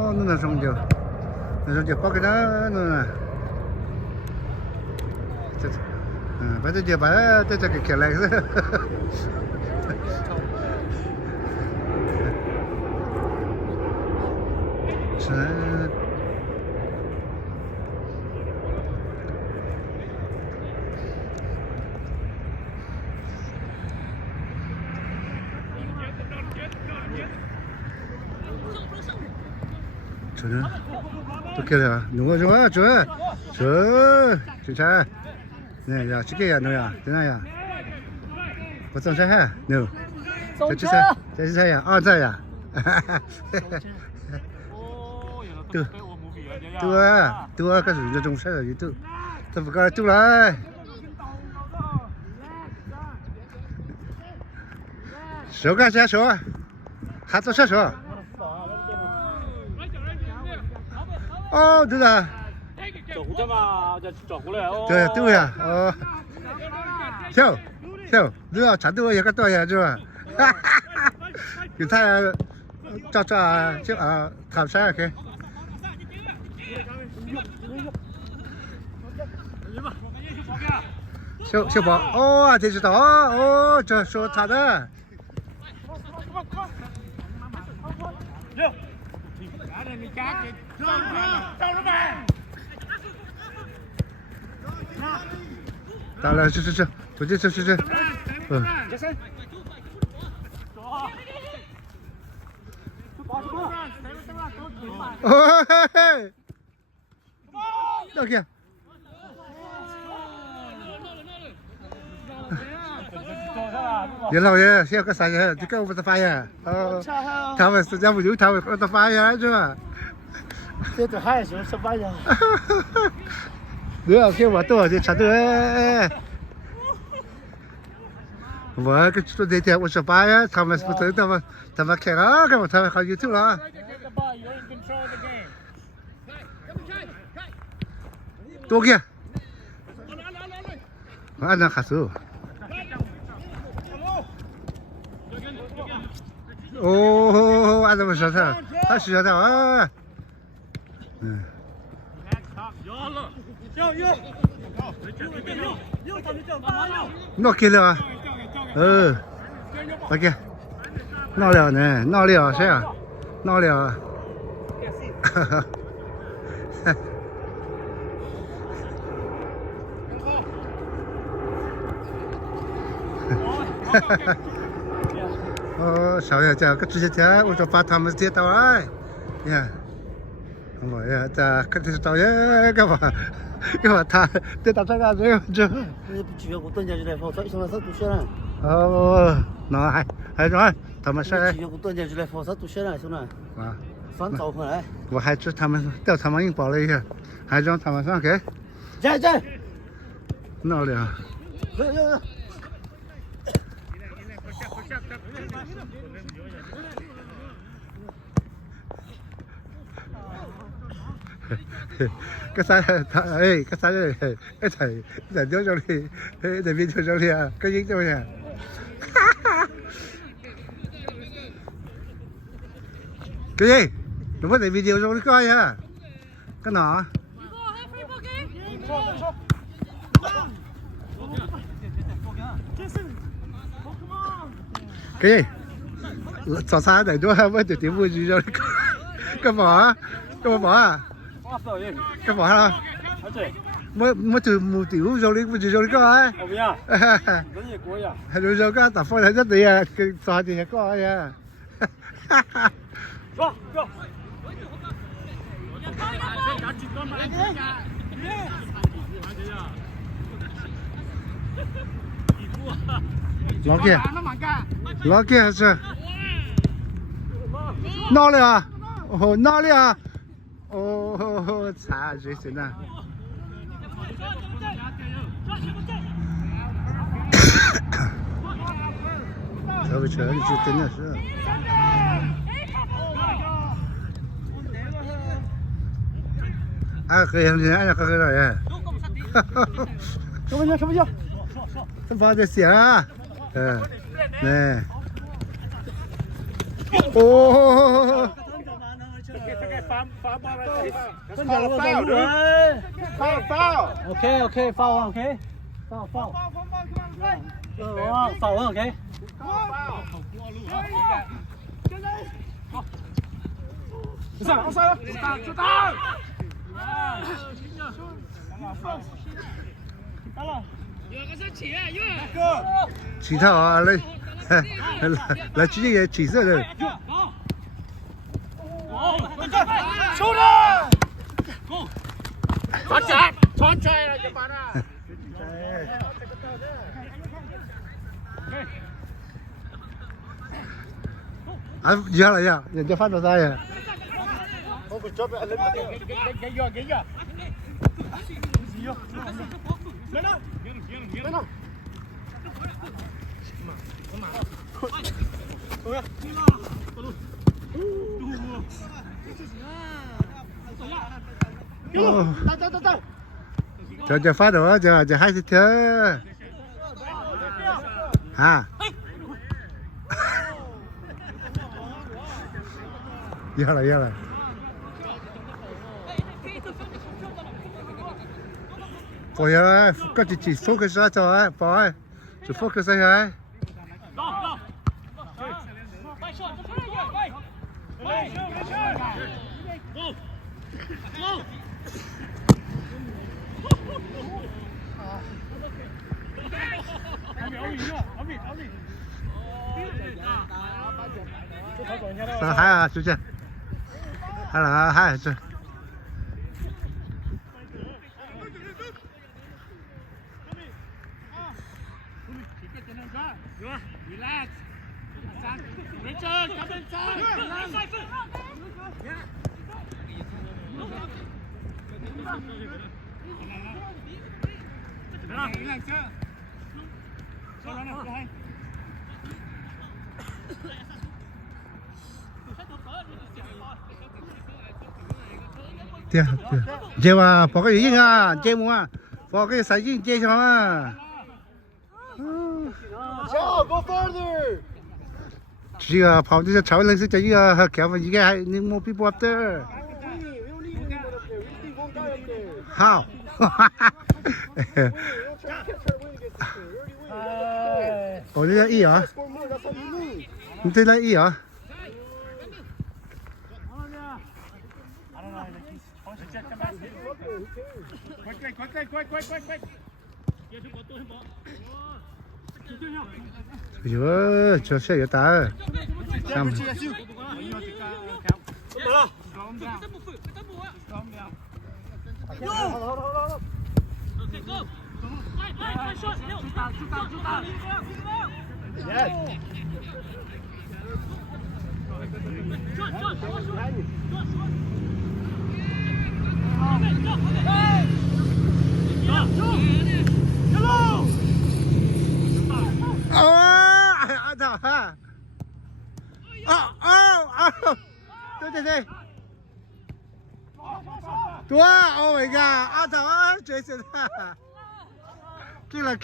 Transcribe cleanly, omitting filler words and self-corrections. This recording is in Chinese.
哦，那种就包给他那，这，把这就把这给开来是。是。저는 어떻게 해야 누가 좋아 진짜 네 야 쉽게 야 너야 되나야 어떤 차야 너这是呀二在呀多个是这种事儿都这不个都来手干啥手还做啥手哦，对的。走的嘛，再走过来哦。对呀，哦。跳，都要差多一个多呀，是吧？哈哈哈。给他照就谈啥去？小宝，哦，这知道哦，这说他的。到了，这，不这，哦嘿嘿，那个，袁老爷，先个啥人？这个我不是发言，他们是家不有他们的发言是吧？这都还是什么呀？不要给我多，这差多。我跟说那天我说爸呀，他们不知道他们开了，干嘛他们好有救了？多给，我按那哈手。哦，按那么说他需要的啊。闹开了啊，OK， 闹了呢，闹了是呀，闹了，哈哈，哈哈，哦，小爷这个直接天，我说把他们接到来，呀。我呀，这肯定是导演干嘛？他对打这个这。你不去我蹲下去来跑，他现在他都学了。哦，那还说他们是。去我蹲下去来跑，他都学了，兄弟。啊。算找回来。我还知他们调他们引爆了一下，还让他们上去。在。闹了。有。cái sao cái sao cái thầy nhớ cho đi thầy viên cho đi à cái gì cho nè cái gì đúng không thầy video cho đi coi nha cái nọ cái gì sao sai này đó với tiểu tiểu vui gì cho đi cái bỏ à cái bỏ hả? Mới từ một tiểu rồi đi rồi coi. Không nha. Rồi rồi cái tập phơi rất đi à, cái xóa thì coi à. Go. Lo kia chưa? No了啊，哦 no 了啊。哦，差谁行啊？这个车你就真的是。啊，可以，俺可以了耶。什么叫？这把这写啊，呢。哦。OK， foul OK， foul。foul OK。上，出打！起头啊，来直接起色的。出来！传起来了就把它。啊，赢了呀，人家翻到啥呀？这翻到啊，这还是挺啊。赢了。bỏ ra các chỉ focus ra cho ai bỏ ai chỉ focus ra ai sao hai à chú chưa hay là hai chưa Relax. Richard, come inside. Tiếp. Chế mà bỏ cái gì à, chế mua, bỏ cái sải gì chế cho mà. Go further. Chỉ跑这些潮人是这个开发一个还你没 people up there. How? 我这个一啊，你这个一啊。哟，这下有大，上面。阿头哈，对，多 ，Oh my God， 阿头啊，这是他，进了。